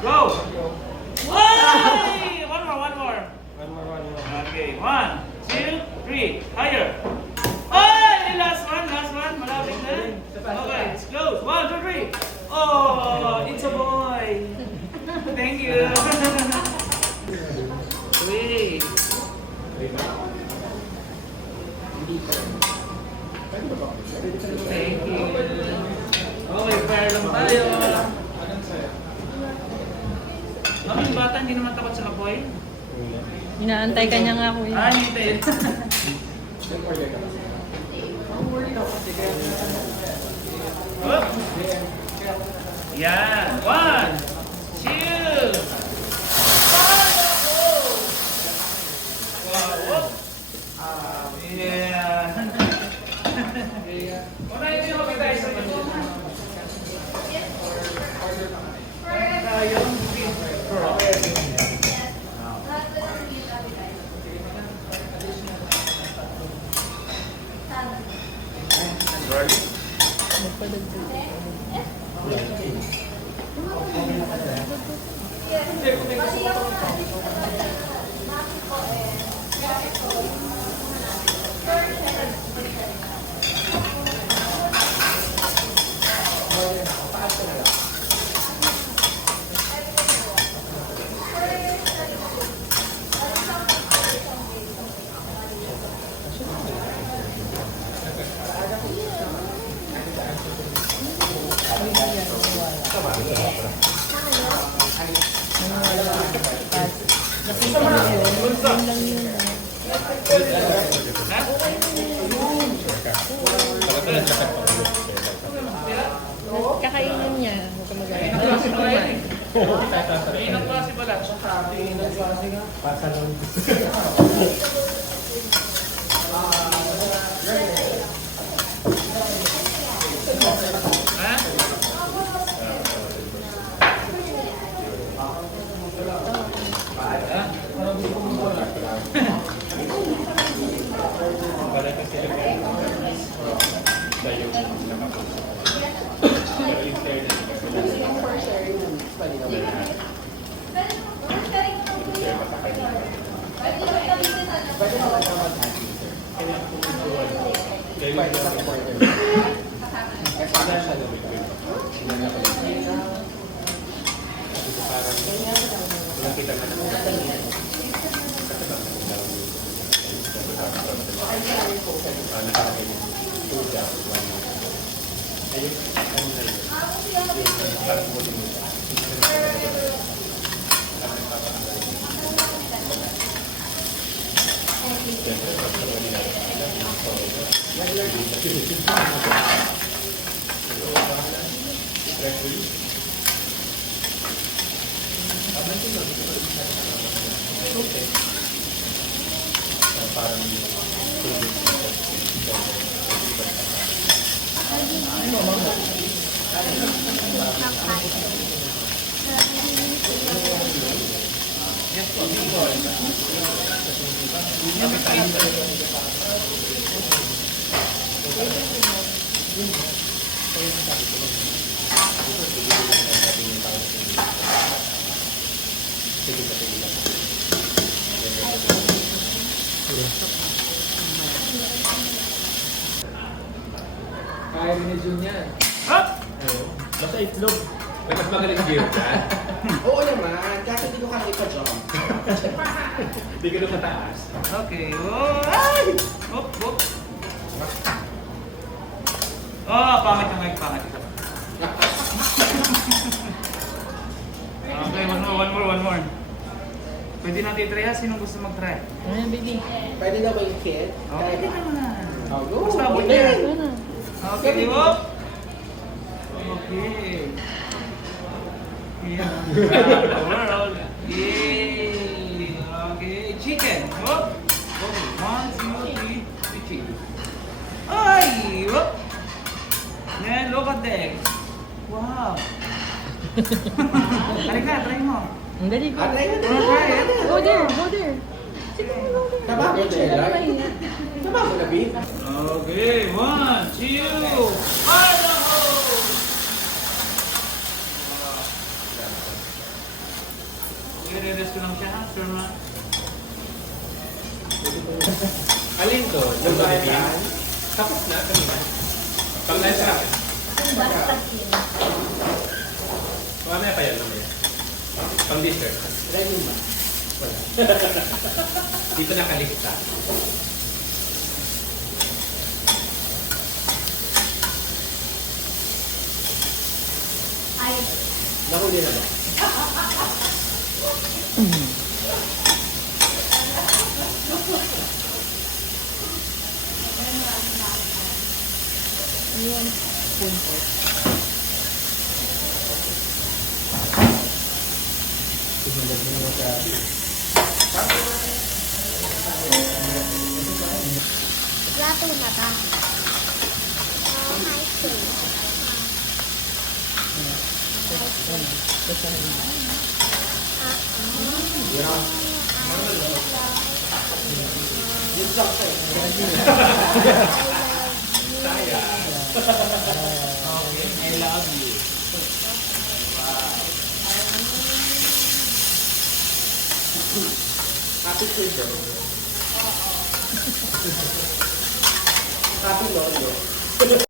Go! Ay! One more, one more. Okay, 1, 2, 3. Higher. Ay! Last one, last one. Malapit na. Okay, it's close. 1, 2, 3. Oh, it's a boy. Thank you. 3. Thank you. Okay, fair lang tayo. Mami, yung bata hindi naman takot sa kapoy? Inaantay ka niya nga, kuya. Ah, hintayin. Oh. Yan. 1, 2. Wow. Yeah. Unahin niyo kami tayo sa inyo. Tayong Kakainin niya. Huwag ka mag-alala. Inang klase pala. Inang klase nga. Pasalon. Ha? Kaya rin ni Jun yan. Hop! Basta itlog. May mas magaling gear ka? Oo naman, kasi hindi ko kaya ipa-jump. Hindi ka doon mataas. Okay. Oh, ay! Hop, hop. Oh, pangit yung mic, pangit. Okay, one more. Pwede natin i-try ha? Sinong gusto mag-try? Ayan, baby. Pwede na ba yung kid? Okay, pwede naman. Oh, go. Basta abot niya. Ano? Okay, hop! Okay. Yeah. Overall. Yay! Okay, chicken. Hop! Okay. 1, 2, 3, chicken. Ay! Hop! Then, look at that. Wow! Halika, try mo. Ang dali ko. Atay na Try it. Go there, go there. Sige, go there. Taba ko, Chela. Taba mo na, B. Okay, 1, 2, fire! nagre-rest ko lang siya, ha? Sure ma? Alin to? Yung Philippines? Tapos na kanina. Pag-live sa akin. Mamaya pa yan mamaya. Pang-dessert. Ready ba? Wala. Di pa nakalista. Nahuli na ba? Yun. Puntot. Simulan mo na sa... Plato na ba? High school. Yung sauce eh. Okay, I love you. Happy Twitter. Happy Lolo.